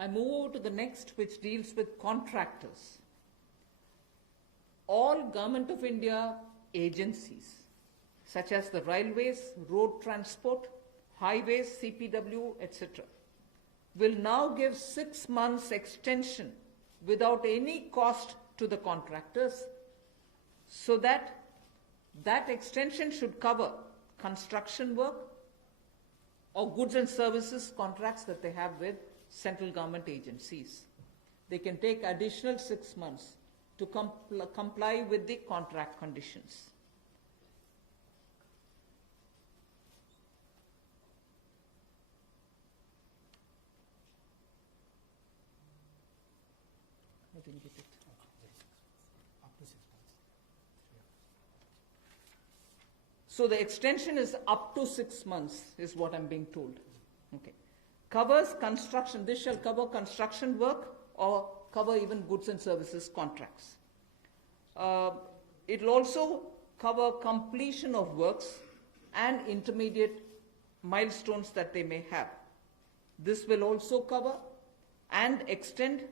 I move over to the next, which deals with contractors. All Government of India agencies, such as the railways, road transport, highways, CPW, etc., will now give 6 months extension without any cost to the contractors, so that extension should cover construction work or goods and services contracts that they have with central government agencies. They can take additional 6 months to comply with the contract conditions. I didn't get it. Up to 6 months. So the extension is up to 6 months, is what I'm being told. Okay. Covers construction. This shall cover construction work or cover even goods and services contracts. It will also cover completion of works and intermediate milestones that they may have. This will also cover and extend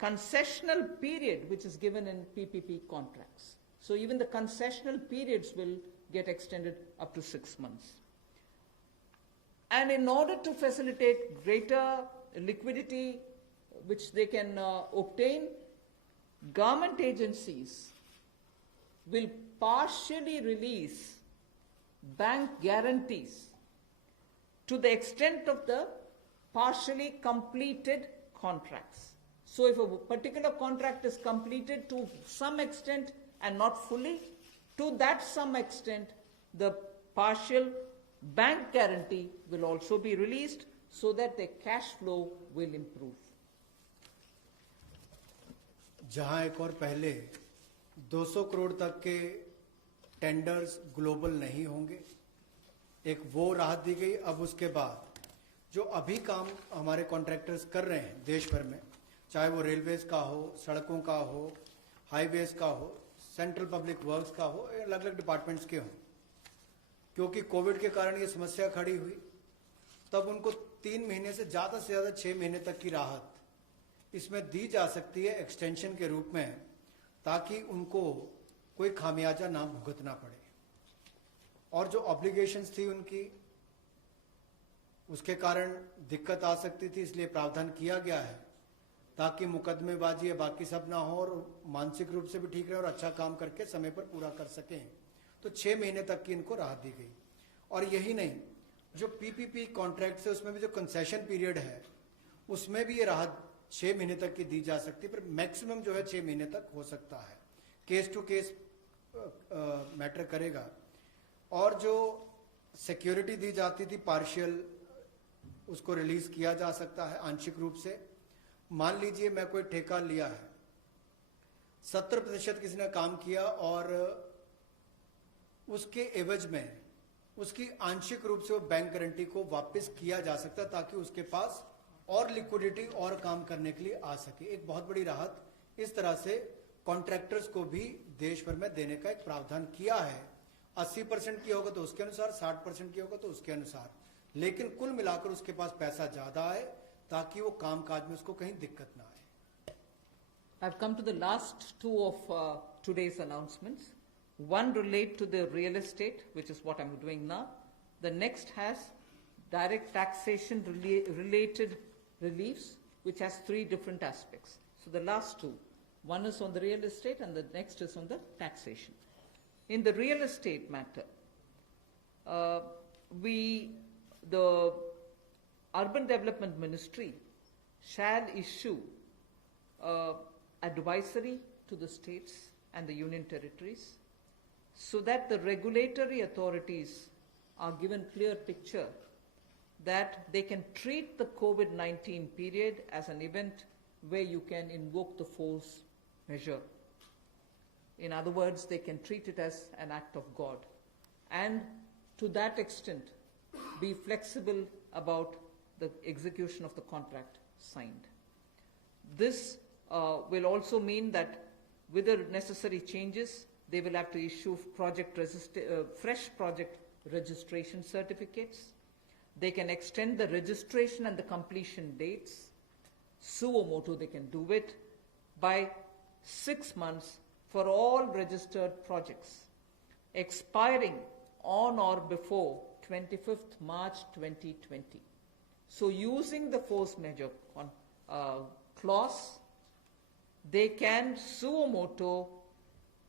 concessional period which is given in PPP contracts. So even the concessional periods will get extended up to 6 months. And in order to facilitate greater liquidity which they can obtain, government agencies will partially release bank guarantees to the extent of the partially completed contracts. So if a particular contract is completed to some extent and not fully, to that some extent, the partial bank guarantee will also be released so that the cash flow will improve. जहां एक और पहले 200 करोड़ तक के tenders global नहीं होंगे, एक वो राहत दी गई। अब उसके बाद जो अभी काम हमारे कॉन्ट्रैक्टर्स कर रहे हैं देश भर में, चाहे वो रेलवेज का हो, सड़कों का हो, हाईवेज का हो, सेंट्रल पब्लिक वर्क्स का हो, अलग अलग डिपार्टमेंट्स के हों, क्योंकि कोविड के कारण ये समस्या खड़ी हुई, तब उनको 3 महीने से ज़्यादा 6 महीने तक की राहत इसमें दी जा सकती है एक्सटेंशन के रूप में, ताकि उनको कोई खामियाजा ना भुगतना पड़े। और जो ऑब्लिगेशंस थी उनकी, उसके कारण दिक्कत आ सकती थी, इसलिए प्रावधान किया गया है ताकि मुकदमेबाजी या बाकी सब ना हो और मानसिक रूप से भी ठीक रहे और अच्छा काम करके समय पर पूरा कर सकें। तो 6 महीने तक की इनको राहत दी गई। और यही नहीं, जो पीपीपी कॉन्ट्रैक्ट है उसमें भी जो कंसेशन पीरियड है उसमें भी ये राहत 6 महीने तक की दी जा सकती है, पर मैक्सिमम जो है 6 महीने तक हो सकता है। केस टू केस मैटर करेगा। और जो सिक्योरिटी दी जाती थी पार्शियल, उसको रिलीज किया जा सकता है आंशिक रूप से। मान लीजिए मैं कोई ठेका लिया है, 70% किसी ने काम किया और उसके एवज में उसकी आंशिक रूप से वो बैंक गारंटी को वापस किया जा सकता है, ताकि उसके पास और लिक्विडिटी और काम करने के लिए आ सके। एक बहुत बड़ी राहत इस तरह से कॉन्ट्रैक्टर्स को भी देश भर में देने का एक प्रावधान किया है। 80% की होगा तो उसके अनुसार, 60% की होगा तो उसके अनुसार, लेकिन कुल मिलाकर उसके पास पैसा ज्यादा आए ताकि वो काम काज में उसको कहीं दिक्कत ना आए। I've come to the last two of today's announcements. One relate to the real estate, which is what I'm doing now. The next has direct taxation related reliefs, which has 3 different aspects. So the last two, one is on the real estate and the next is on the taxation. In the real estate matter, the Urban Development Ministry shall issue advisory to the states and the union territories so that the regulatory authorities are given clear picture that they can treat the COVID-19 period as an event where you can invoke the force measure. In other words, they can treat it as an act of God, and to that extent be flexible about the execution of the contract signed. This will also mean that with the necessary changes, they will have to issue fresh project registration certificates. They can extend the registration and the completion dates suo motu, they can do it by 6 months for all registered projects, expiring on or before 25th March 2020. So using the force majeure clause, they can suo motu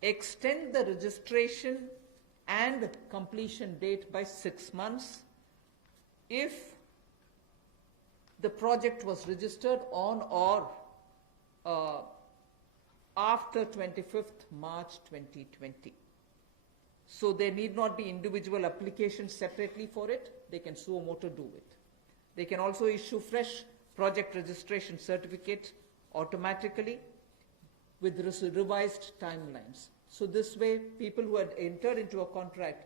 extend the registration and completion date by 6 months if the project was registered on or after 25th March 2020. So there need not be individual applications separately for it. They can suo motu do it. They can also issue fresh project registration certificate automatically with revised timelines. So this way, people who had entered into a contract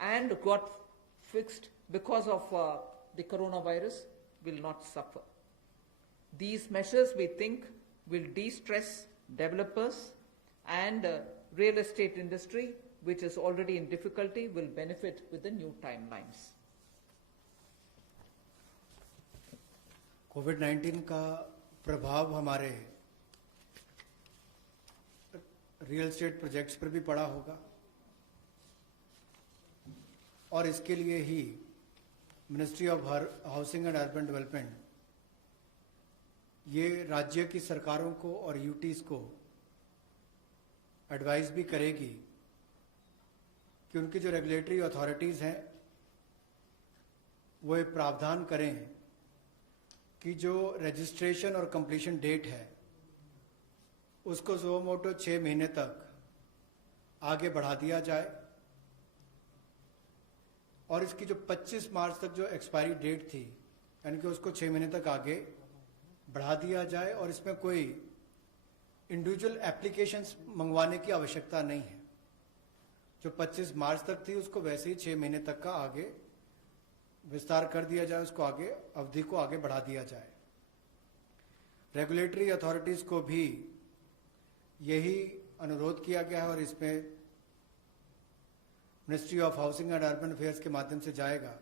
and got fixed because of the coronavirus will not suffer. These measures, we think, will de-stress developers, and real estate industry, which is already in difficulty, will benefit with the new timelines. कोविड-19 का प्रभाव हमारे real estate projects पर भी पड़ा होगा, और इसके लिए ही ministry of housing and urban development ये राज्य की सरकारों को और यूटीज को एडवाइस भी करेगी कि उनकी जो रेगुलेटरी अथॉरिटीज हैं वो एक प्रावधान करें कि जो रजिस्ट्रेशन और कंप्लीशन डेट है उसको सुओ मोटो 6 महीने तक आगे बढ़ा दिया जाए, और इसकी जो 25 मार्च तक जो एक्सपायरी डेट थी यानी कि उसको 6 महीने तक आगे बढ़ा दिया जाए, और इसमें कोई इंडिविजुअल एप्लीकेशंस मंगवाने की आवश्यकता नहीं है। जो 25 मार्च तक थी उसको वैसे ही 6 महीने तक का आगे विस्तार कर दिया जाए, उसको आगे अवधि को आगे बढ़ा दिया जाए। रेगुलेटरी अथॉरिटीज को भी यही अनुरोध किया गया है, और इसमें ministry of housing and urban affairs के माध्यम से जाएगा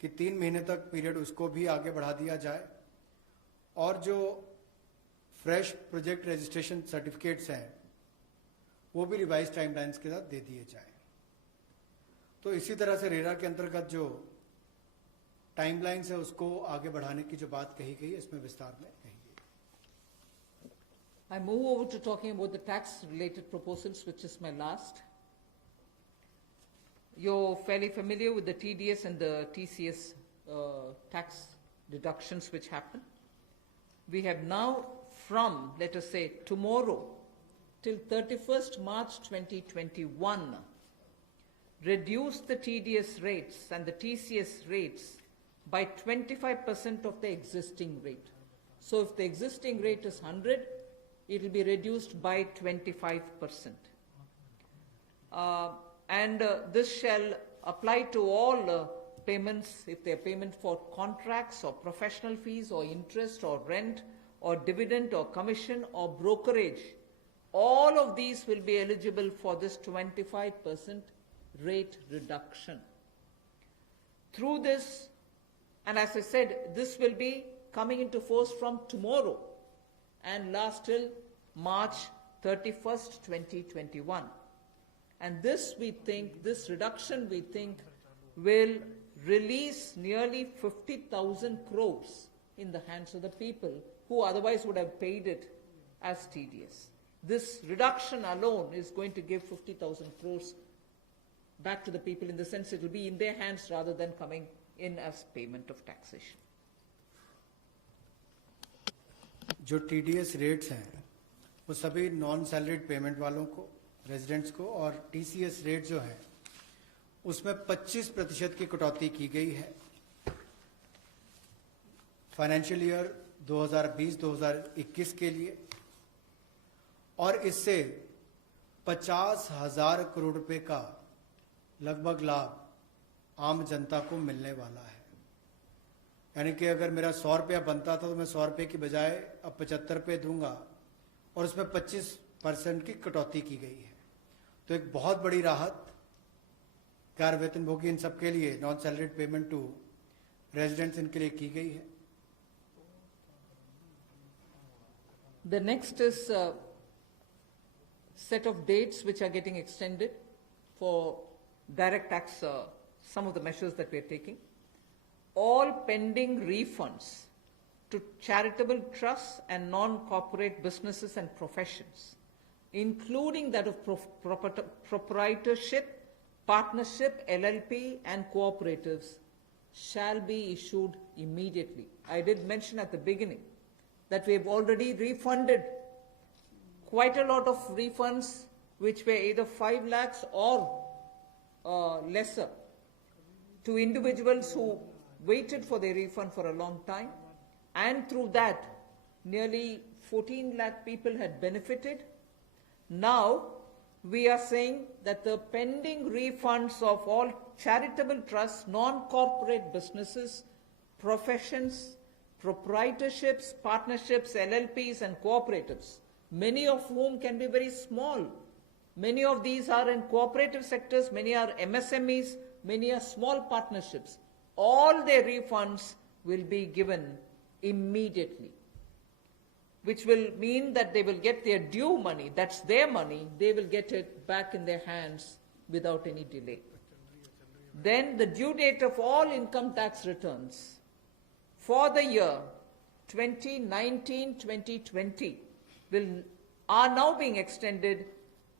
कि 3 महीने तक पीरियड उसको भी आगे बढ़ा दिया जाए, और जो फ्रेश प्रोजेक्ट रजिस्ट्रेशन सर्टिफिकेट्स हैं वो भी रिवाइज टाइमलाइंस के साथ दे दिए जाए। तो इसी तरह से रेरा के अंतर्गत जो टाइमलाइंस है उसको आगे बढ़ाने की जो बात कही गई है इसमें विस्तार में कही गई। I move over to talking about the tax-related proposals, which is my last. You're fairly familiar with the TDS and the TCS tax deductions which happen. We have now, from, let us say, tomorrow till 31st March 2021, reduced the TDS rates and the TCS rates by 25% of the existing rate. So if the existing rate is 100, it will be reduced by 25%. This shall apply to all payments, if they are payment for contracts or professional fees or interest or rent or dividend or commission or brokerage. All of these will be eligible for this 25% rate reduction. Through this, and as I said, this will be coming into force from tomorrow and last till March 31st, 2021. And this, we think, this reduction, we think, will release nearly 50,000 crores in the hands of the people who otherwise would have paid it as TDS. This reduction alone is going to give 50,000 crores back to the people, in the sense it will be in their hands rather than coming in as payment of taxation. जो TDS rates हैं वो सभी non salaried payment वालों को, रेजिडेंट्स को, और TCS rate जो है उसमें 25% की कटौती की गई है फाइनेंशियल ईयर 2020-2021 के लिए, और इससे 50,000 करोड़ रुपए का लगभग लाभ आम जनता को मिलने वाला है। यानी कि अगर मेरा 100 रुपया बनता था तो मैं 100 रुपये की बजाय अब 75 रुपये दूंगा, और उसमें 25% की कटौती की गई है। तो एक बहुत बड़ी राहत कार वेतनभोगी इन सबके लिए, non salaried payment to residents, इनके लिए की गई है। The next is a set of dates which are getting extended for direct tax, some of the measures that we are taking. All pending refunds to charitable trusts and non-corporate businesses and professions, including that of proprietorship, partnership, LLP and cooperatives, shall be issued immediately. I did mention at the beginning that we have already refunded quite a lot of refunds which were either 5 lakhs or lesser to individuals who waited for their refund for a long time, and through that nearly 14 lakh people had benefited. Now we are saying that the pending refunds of all charitable trusts, non-corporate businesses, professions, proprietorships, partnerships, LLPs and cooperatives, many of whom can be very small. Many of these are in cooperative sectors, many are MSMEs, many are small partnerships. All their refunds will be given immediately, which will mean that they will get their due money, that's their money, they will get it back in their hands without any delay. Then the due date of all income tax returns for the year 2019-2020 are now being extended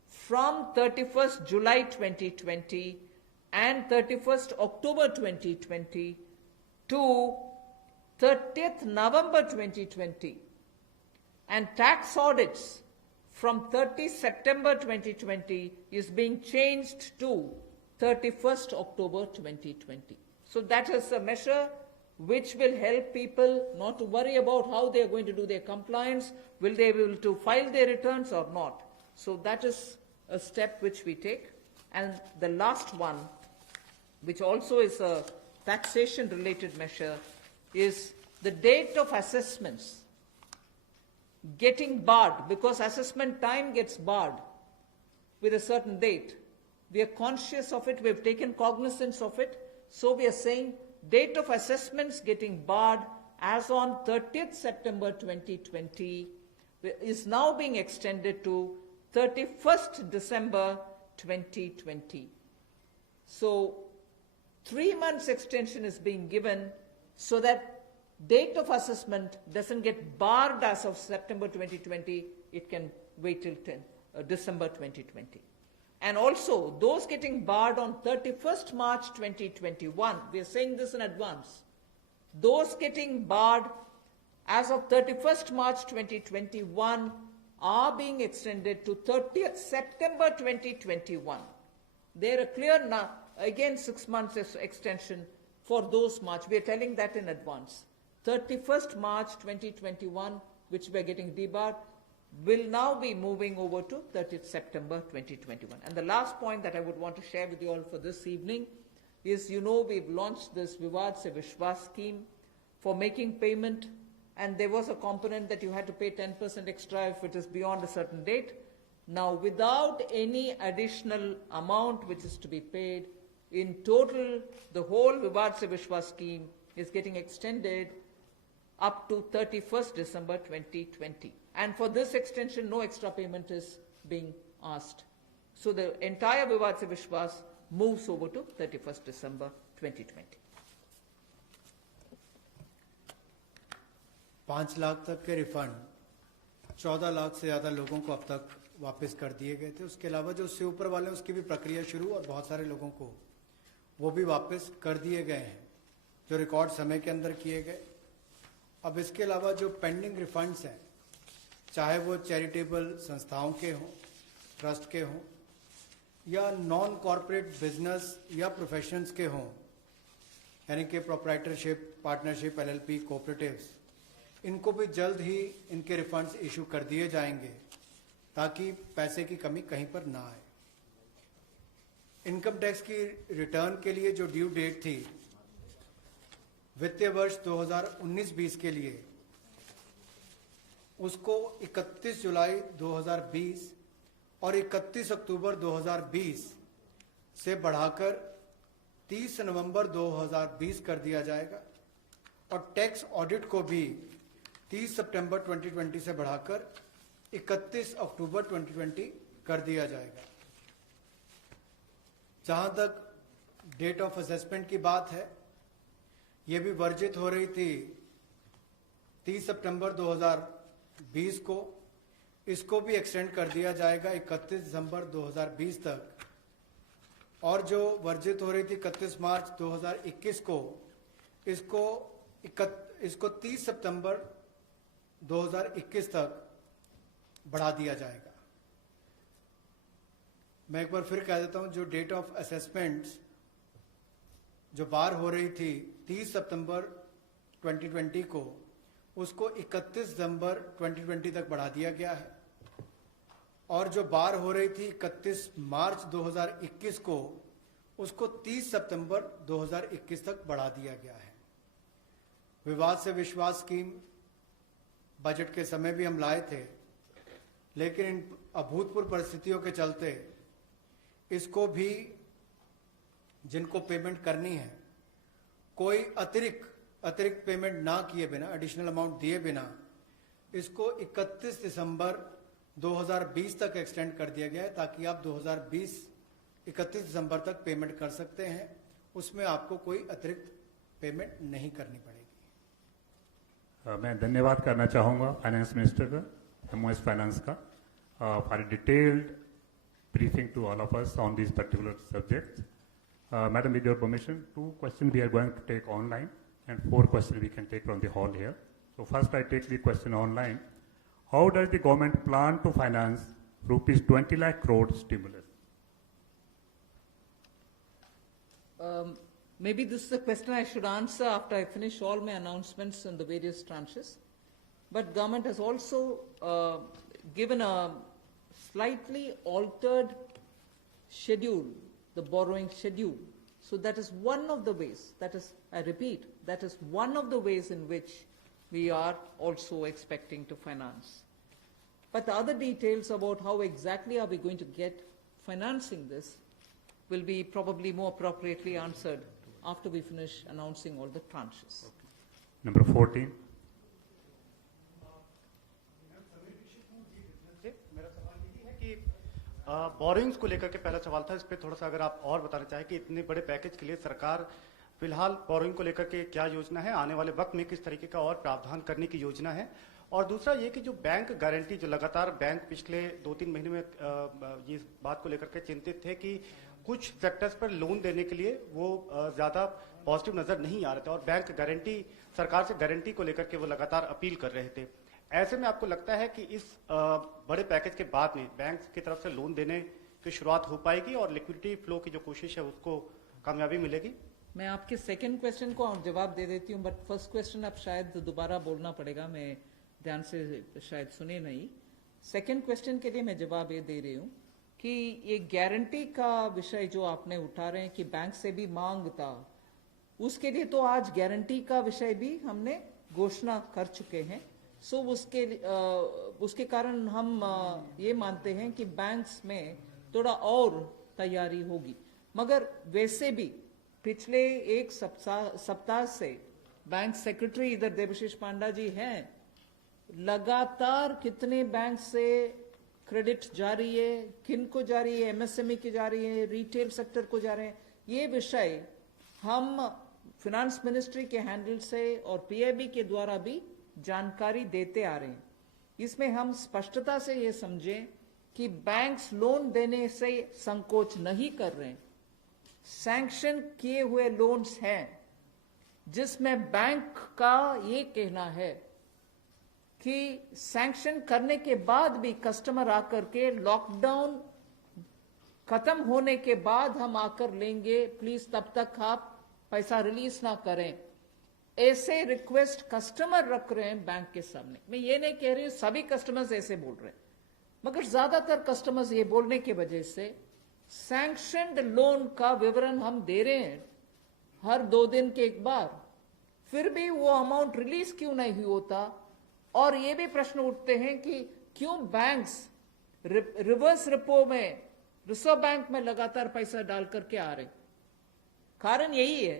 from 31st July 2020 and 31st October 2020 to 30th November 2020, and tax audits from 30 September 2020 is being changed to 31st October 2020. So that is a measure which will help people not to worry about how they are going to do their compliance, will they be able to file their returns or not. So that is a step which we take. And the last one, which also is a taxation related measure, is the date of assessments getting barred, because assessment time gets barred with a certain date. We are conscious of it, we have taken cognizance of it, so we are saying date of assessments getting barred as on 30th September 2020 is now being extended to 31st December 2020. So 3 months extension is being given so that date of assessment doesn't get barred as of September 2020, it can wait till December 2020. And also, those getting barred on 31st March 2021, we are saying this in advance, those getting barred as of 31st March 2021 are being extended to 30th September 2021. They are clear now, again 6 months extension for those March. We are telling that in advance. 31st March 2021, which we are getting debarred, will now be moving over to 30th September 2021. And the last point that I would want to share with you all for this evening is, you know, we've launched this Vivad Se Vishwas scheme for making payment, and there was a component that you had to pay 10% extra if it is beyond a certain date. Now, without any additional amount which is to be paid, in total, the whole Vivad Se Vishwas scheme is getting extended up to 31st December 2020. And for this extension, no extra payment is being asked. So the entire Vivad Se Vishwas moves over to 31st December 2020. 5 लाख तक के रिफंड 14 लाख से ज़्यादा लोगों को अब तक वापस कर दिए गए थे। उसके अलावा जो उससे ऊपर वाले उसकी भी प्रक्रिया शुरू, और बहुत सारे लोगों को वो भी वापस कर दिए गए हैं जो रिकॉर्ड समय के अंदर किए गए। अब इसके अलावा जो पेंडिंग रिफंड्स हैं, चाहे वो चैरिटेबल संस्थाओं के हों, ट्रस्ट के हों, या नॉन कॉरपोरेट बिजनेस या प्रोफेशंस के हों, यानी कि प्रोप्राइटरशिप, पार्टनरशिप, एलएलपी, कोऑपरेटिव्स, इनको भी जल्द ही इनके रिफंड्स इशू कर दिए जाएंगे ताकि पैसे की कमी कहीं पर ना आए। इनकम टैक्स की रिटर्न के लिए जो ड्यू डेट थी वित्तीय वर्ष 2019-20 के लिए, उसको 31 जुलाई 2020 और 31 अक्टूबर 2020 से बढ़ाकर 30 नवंबर 2020 कर दिया जाएगा, और टैक्स ऑडिट को भी 30 सितंबर 2020 से बढ़ाकर 31 अक्टूबर 2020 कर दिया जाएगा। जहां तक डेट ऑफ असेसमेंट की बात है, यह भी वर्जित हो रही थी 30 सितंबर 2020 को। इसको भी एक्सटेंड कर दिया जाएगा 31 दिसंबर 2020 तक। और जो वर्जित हो रही थी 31 मार्च 2021 को, इसको 30 सितंबर 2021 तक बढ़ा दिया जाएगा। मैं एक बार फिर कह देता हूं, जो डेट ऑफ असेसमेंट्स जो बार हो रही थी 30 सितंबर 2020 को, उसको 31 दिसंबर 2020 तक बढ़ा दिया गया है। और जो बार हो रही थी 31 मार्च 2021 को, उसको 30 सितंबर 2021 तक बढ़ा दिया गया है। विवाद से विश्वास स्कीम बजट के समय भी हम लाए थे, लेकिन इन अभूतपूर्व परिस्थितियों के चलते इसको भी, जिनको पेमेंट करनी है, कोई अतिरिक्त पेमेंट ना किए बिना, एडिशनल अमाउंट दिए बिना, इसको 31 दिसंबर 2020 तक एक्सटेंड कर दिया गया है, ताकि आप 2020 31 दिसंबर तक पेमेंट कर सकते हैं। उसमें आपको कोई अतिरिक्त पेमेंट नहीं करनी पड़ेगी। मैं धन्यवाद करना चाहूँगा फाइनेंस मिनिस्टर का, एमओएस फाइनेंस का, for a detailed briefing to all of us on these particular subjects. Madam, with your permission, 2 questions we are going to take online and 4 questions we can take from the hall here. So first I take the question online. How does the government plan to finance rupees 20 lakh crore stimulus? Maybe this is a question I should answer after I finish all my announcements on the various tranches. But government has also given a slightly altered schedule, the borrowing schedule. So that is one of the ways, that is, I repeat, that is one of the ways in which we are also expecting to finance. But the other details about how exactly are we going to get financing this will be probably more appropriately answered after we finish announcing all the tranches. Number 14. मेरा सवाल यही है कि बोरिंग्स को लेकर के पहला सवाल था, इस पे थोड़ा सा अगर आप और बताना चाहें कि इतने बड़े पैकेज के लिए सरकार फिलहाल बोरिंग को लेकर के क्या योजना है, आने वाले वक्त में किस तरीके का और प्रावधान करने की योजना है। और दूसरा ये कि जो बैंक गारंटी, जो लगातार बैंक पिछले 2-3 महीने में ये बात को लेकर के चिंतित थे कि कुछ सेक्टर्स पर लोन देने के लिए वो ज्यादा पॉजिटिव नजर नहीं आ रहे थे, और बैंक गारंटी, सरकार से गारंटी को लेकर के वो लगातार अपील कर रहे थे। ऐसे में आपको लगता है कि इस बड़े पैकेज के बाद में बैंक की तरफ से लोन देने की शुरुआत हो पाएगी और लिक्विडिटी फ्लो की जो कोशिश है उसको कामयाबी मिलेगी? मैं आपके सेकंड क्वेश्चन को जवाब दे देती हूँ, बट फर्स्ट क्वेश्चन अब शायद दोबारा बोलना पड़ेगा, मैं ध्यान से शायद सुने नहीं। सेकंड क्वेश्चन के लिए मैं जवाब ये दे रही हूँ कि ये गारंटी का विषय जो आपने उठा रहे हैं कि बैंक से भी मांग था, उसके लिए तो आज गारंटी का विषय भी हमने घोषणा कर चुके हैं। सो उसके कारण हम ये मानते हैं कि बैंक्स में थोड़ा और तैयारी होगी। मगर वैसे भी पिछले एक सप्ताह से बैंक सेक्रेटरी इधर देवशीष पांडा जी हैं, लगातार कितने बैंक से क्रेडिट जा रही है, किन को जा रही है, एमएसएमई की जा रही है, रिटेल सेक्टर को जा रहे हैं, ये विषय हम फिनेंस मिनिस्ट्री के हैंडल से और पीआईबी के द्वारा भी जानकारी देते आ रहे हैं। इसमें हम स्पष्टता से ये समझें कि बैंक्स लोन देने से संकोच नहीं कर रहे हैं। सैंक्शन किए हुए लोन्स हैं जिसमें बैंक का ये कहना है कि सैंक्शन करने के बाद भी कस्टमर आकर के लॉकडाउन खत्म होने के बाद हम आकर लेंगे, प्लीज तब तक आप पैसा रिलीज ना करें। ऐसे रिक्वेस्ट कस्टमर रख रहे हैं बैंक के सामने। मैं ये नहीं कह रही हूं सभी कस्टमर्स ऐसे बोल रहे हैं, मगर ज्यादातर कस्टमर्स ये बोलने की वजह से सैंक्शनड लोन का विवरण हम दे रहे हैं हर 2 दिन के एक बार, फिर भी वो अमाउंट रिलीज क्यों नहीं होता। और ये भी प्रश्न उठते हैं कि क्यों बैंक्स रिवर्स रिपो में रिजर्व बैंक में लगातार पैसा डाल करके आ रहे। कारण यही है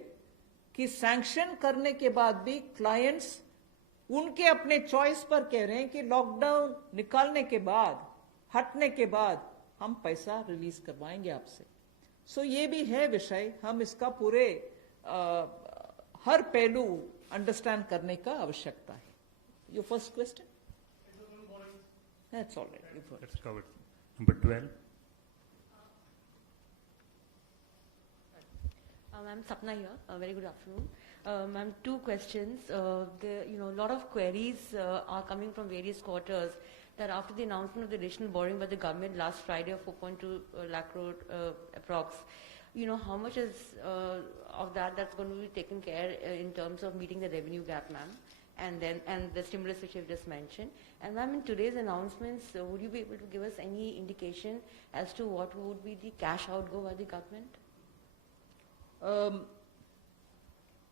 कि सैंक्शन करने के बाद भी क्लाइंट्स उनके अपने चॉइस पर कह रहे हैं कि लॉकडाउन निकालने के बाद, हटने के बाद हम पैसा रिलीज करवाएंगे आपसे। सो ये भी है विषय, हम इसका पूरे हर पहलू अंडरस्टैंड करने का आवश्यकता है। Your first question, that's all right, That's covered. Number 12. Ma'am, Sapna here. Very good afternoon. Ma'am, two questions. A lot of queries are coming from various quarters that after the announcement of the additional borrowing by the government last Friday of 4.2 lakh crore approx, how much is of that's going to be taken care in terms of meeting the revenue gap, ma'am, and the stimulus which you've just mentioned. And ma'am, in today's announcements, would you be able to give us any indication as to what would be the cash outgo by the government?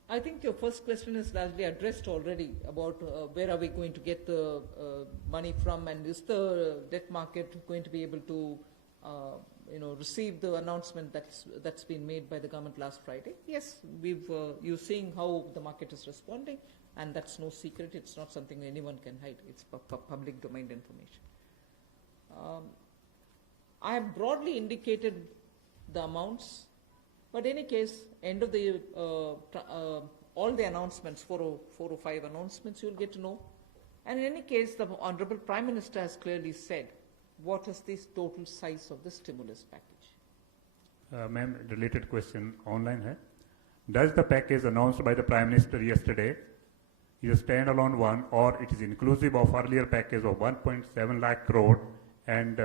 I think your first question is largely addressed already about where are we going to get the money from, and is the debt market going to be able to receive the announcement that's been made by the government last Friday. Yes, you're seeing how the market is responding, and that's no secret. It's not something anyone can hide. It's public domain information. I have broadly indicated the amounts, but in any case, end of the all the announcements, 4 or 5 announcements, you'll get to know. And in any case, the Honorable Prime Minister has clearly said what is the total size of the stimulus package. Ma'am, related question online hai. Does the package announced by the Prime Minister yesterday is a standalone one, or it is inclusive of earlier package of 1.7 lakh crore and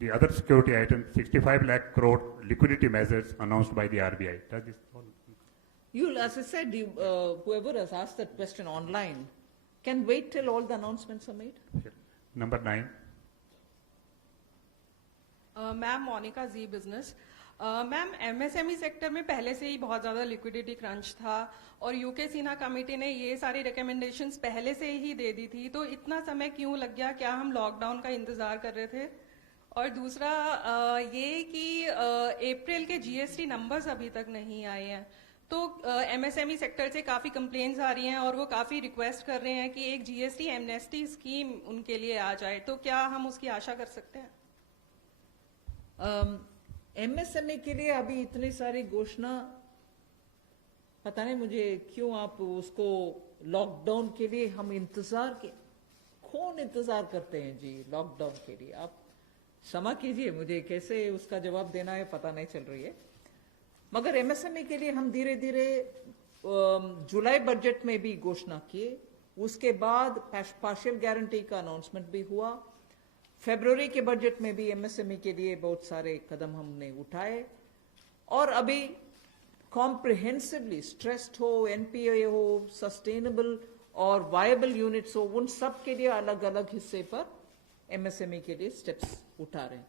the other security items, 65 lakh crore liquidity measures announced by the RBI? Does this all? As I said, whoever has asked that question online can wait till all the announcements are made. Number 9. Ma'am, Monika ji business. Ma'am, MSME sector में पहले से ही बहुत ज़्यादा liquidity crunch था और यूके सिन्हा कमेटी ने ये सारी रिकमेंडेशंस पहले से ही दे दी थी, तो इतना समय क्यों लग गया? क्या हम लॉकडाउन का इंतज़ार कर रहे थे? और दूसरा ये कि अप्रैल के जीएसटी नंबर्स अभी तक नहीं आए हैं, तो एमएसएमई सेक्टर से काफ़ी कंप्लेंट्स आ रही हैं और वो काफ़ी रिक्वेस्ट कर रहे हैं कि एक जीएसटी एमनेस्टी स्कीम उनके लिए आ जाए, तो क्या हम उसकी आशा कर सकते हैं? एमएसएमई के लिए अभी इतनी सारी घोषणा, पता नहीं मुझे क्यों आप उसको लॉकडाउन के लिए हम कौन इंतजार करते हैं जी लॉकडाउन के लिए? आप क्षमा कीजिए, मुझे कैसे उसका जवाब देना है पता नहीं चल रही है। मगर एमएसएमई के लिए हम धीरे धीरे जुलाई बजट में भी घोषणा किए, उसके बाद पार्शियल गारंटी का अनाउंसमेंट भी हुआ, फरवरी के बजट में भी एमएसएमई के लिए बहुत सारे कदम हमने उठाए, और अभी कॉम्प्रिहेंसिवली स्ट्रेस्ड हो, एनपीए हो, सस्टेनेबल और वायबल यूनिट्स हो, उन सब के लिए अलग अलग हिस्से पर एमएसएमई के लिए स्टेप्स उठा रहे हैं।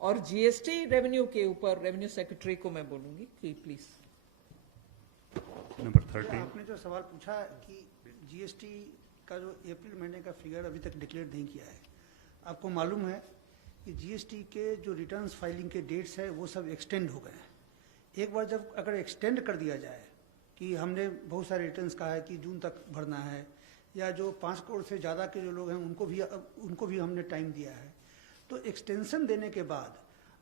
और जीएसटी रेवेन्यू के ऊपर रेवेन्यू सेक्रेटरी को मैं बोलूंगी कि प्लीज। Number 30. आपने जो सवाल पूछा कि जीएसटी का जो अप्रैल महीने का फिगर अभी तक डिक्लेयर नहीं किया है, आपको मालूम है कि जीएसटी के जो रिटर्न्स फाइलिंग के डेट्स है वो सब एक्सटेंड हो गए हैं। एक बार जब अगर एक्सटेंड कर दिया जाए कि हमने बहुत सारे रिटर्न्स कहा है कि जून तक भरना है, या जो 5 करोड़ से ज़्यादा के जो लोग हैं उनको भी हमने टाइम दिया है, तो एक्सटेंशन देने के बाद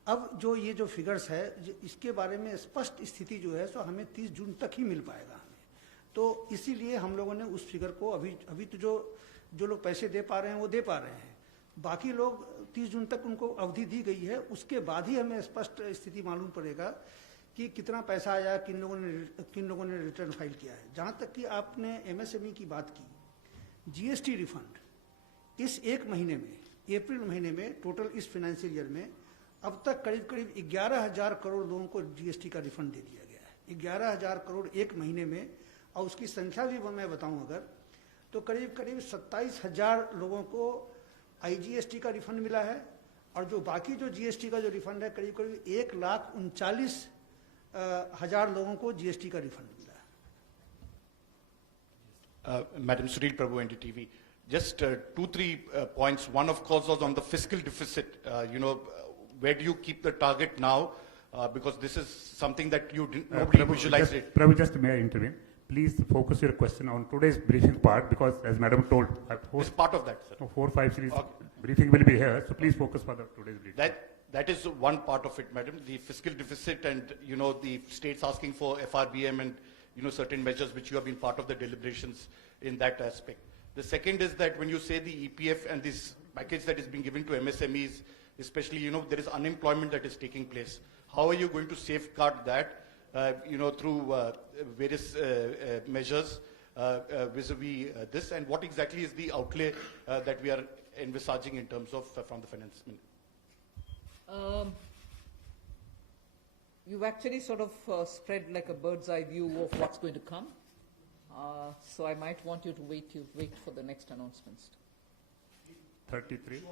अब जो ये जो फिगर्स है इसके बारे में स्पष्ट स्थिति जो है सो हमें 30 जून तक ही मिल पाएगा हमें। तो इसीलिए हम लोगों ने उस फिगर को अभी तो जो लोग पैसे दे पा रहे हैं वो दे पा रहे हैं, बाकी लोग 30 जून तक उनको अवधि दी गई है, उसके बाद ही हमें स्पष्ट स्थिति मालूम पड़ेगा कि कितना पैसा आया, किन लोगों ने रिटर्न फाइल किया है। जहाँ तक कि आपने एमएसएमई की बात की, जीएसटी रिफंड इस एक महीने में, अप्रैल महीने में टोटल इस फाइनेंशियल ईयर में अब तक करीब 11,000 करोड़ लोगों को जीएसटी का रिफंड दे दिया गया है। 11,000 करोड़ एक महीने में, और उसकी संख्या भी मैं बताऊं अगर तो करीब 27,000 लोगों को आईजीएसटी का रिफंड मिला है, और जो बाकी जो जीएसटी का जो रिफंड है करीब 1,39,000 लोगों को जीएसटी का रिफंड मिला है। Madam Suril Prabhu, NDTV. Just 2-3 points. One, of course, was on the fiscal deficit. Where do you keep the target now? Because this is something that nobody visualized it. Prabhu, just may I intervene? please focus your question on today's briefing part, because as Madam told, It's part of that, sir. 4, 5 series Okay. briefing will be here, so please focus for the today's briefing. That is one part of it, madam. The fiscal deficit and, you know, the states asking for FRBM and, you know, certain measures which you have been part of the deliberations in that aspect. The second is that when you say the EPF and this package that is being given to MSMEs, especially, you know, there is unemployment that is taking place. How are you going to safeguard that, you know, through various measures vis-a-vis this? And what exactly is the outlay that we are envisaging in terms of from the finance minister? You've actually sort of spread like a bird's eye view of what's going to come. So I might want you to wait for the next announcements. 33,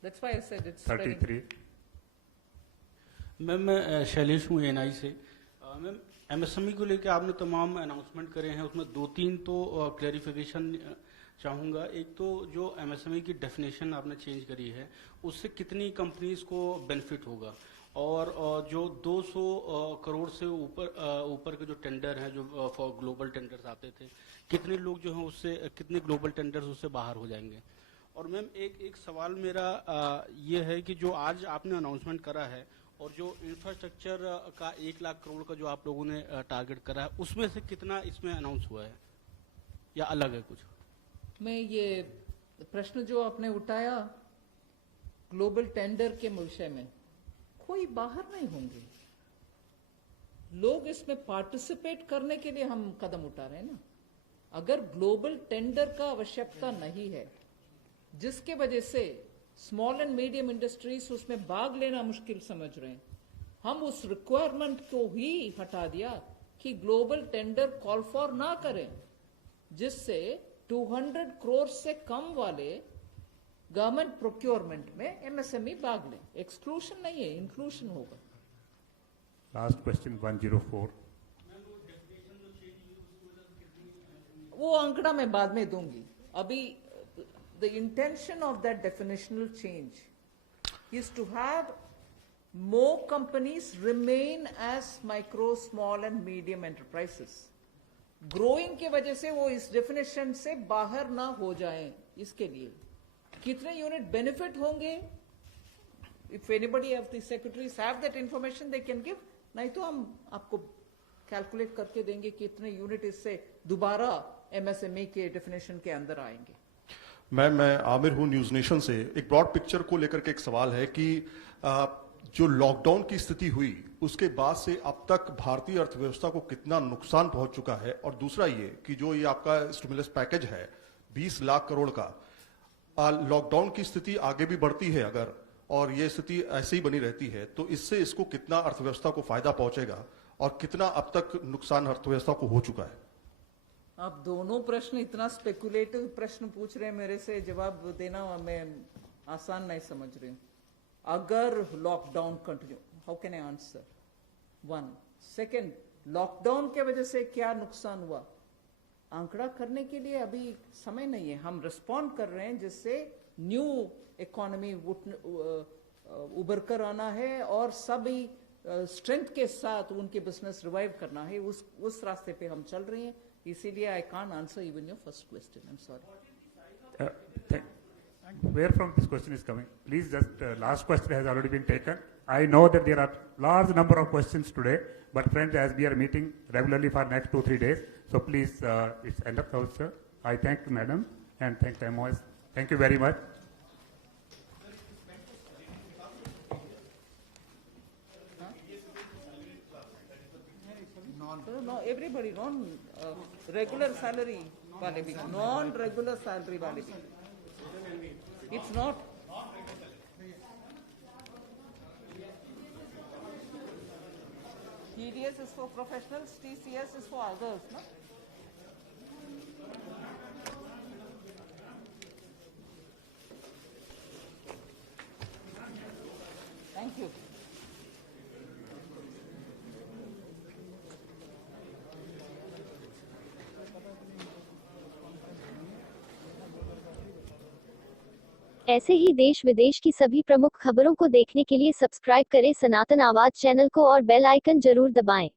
That's why I said it's spreading. 33. मैम मैं शैलेश हूँ एनआई से। Ma'am MSME को लेकर आपने तमाम अनाउंसमेंट करे हैं, उसमें 2-3 तो क्लैरिफिकेशन चाहूँगा। एक तो जो एमएसएमई की डेफिनेशन आपने चेंज करी है, उससे कितनी कंपनीज को बेनिफिट होगा, और जो 200 करोड़ से ऊपर के जो टेंडर हैं, जो फॉर ग्लोबल टेंडर्स आते थे, कितने लोग जो हैं उससे, कितने ग्लोबल टेंडर्स उससे बाहर हो जाएंगे। और मैम एक सवाल मेरा ये है कि जो आज आपने अनाउंसमेंट करा है और जो इंफ्रास्ट्रक्चर का 1 लाख करोड़ का जो आप लोगों ने टारगेट करा है, उसमें से कितना इसमें अनाउंस हुआ है या अलग है कुछ? मैं ये प्रश्न जो आपने उठाया ग्लोबल टेंडर के विषय में, कोई बाहर नहीं होंगे लोग, इसमें पार्टिसिपेट करने के लिए हम कदम उठा रहे हैं ना। अगर ग्लोबल टेंडर का आवश्यकता नहीं है, जिसके वजह से स्मॉल एंड मीडियम इंडस्ट्रीज उसमें भाग लेना मुश्किल समझ रहे हैं, हम उस रिक्वायरमेंट को ही हटा दिया कि ग्लोबल टेंडर कॉल फॉर ना करें, जिससे 200 करोड़ से कम वाले गवर्नमेंट प्रोक्योरमेंट में एमएसएमई भाग लें। एक्सक्लूशन नहीं है, इंक्लूशन होगा। Last question 104. वो आंकड़ा मैं बाद में दूंगी। अभी the intention of that definitional change is to have more companies remain as micro, small and medium enterprises. Growing के वजह से वो इस definition से बाहर ना हो जाएं, इसके लिए कितने यूनिट बेनिफिट होंगे, if anybody of the secretaries have that information they can give, नहीं तो हम आपको कैलकुलेट करके देंगे कितने यूनिट इससे दोबारा एमएसएमई के डेफिनेशन के अंदर आएंगे। मैं आमिर हूं न्यूज नेशन से। एक ब्रॉड पिक्चर को लेकर के एक सवाल है कि जो लॉकडाउन की स्थिति हुई उसके बाद से अब तक भारतीय अर्थव्यवस्था को कितना नुकसान पहुंच चुका है, और दूसरा ये कि जो ये आपका स्टिमुलस पैकेज है 20 लाख करोड़ का, लॉकडाउन की स्थिति आगे भी बढ़ती है अगर, और ये स्थिति ऐसे ही बनी रहती है, तो इससे इसको कितना अर्थव्यवस्था को फायदा पहुंचेगा और कितना अब तक नुकसान अर्थव्यवस्था को हो चुका है? आप दोनों प्रश्न इतना स्पेकुलेटिव प्रश्न पूछ रहे हैं मेरे से, जवाब देना मैं आसान नहीं समझ रही हूँ। अगर lockdown continue, how can I answer? 1 second, lockdown के वजह से क्या नुकसान हुआ, आंकड़ा करने के लिए अभी समय नहीं है। हम रिस्पॉन्ड कर रहे हैं जिससे न्यू इकोनॉमी उभर कर आना है और सभी स्ट्रेंथ के साथ उनके बिजनेस रिवाइव करना है, उस रास्ते पे हम चल रहे हैं। इसीलिए I can't answer even your first question, I am sorry. Where from this question is coming? Please just last question has already been taken. I know that there are large number of questions today, but friends, as we are meeting regularly for next 2-3 days, so please it's end of thought, sir. I thank Madam and thank MOS. Thank you very much. No, everybody, regular salary वाले भी, non-regular salary वाले भी. It's not. TDS is for professionals, TCS is for others, no? Thank you. ऐसे ही देश विदेश की सभी प्रमुख खबरों को देखने के लिए सब्सक्राइब करें सनातन आवाज चैनल को और बेल आइकन जरूर दबाएं।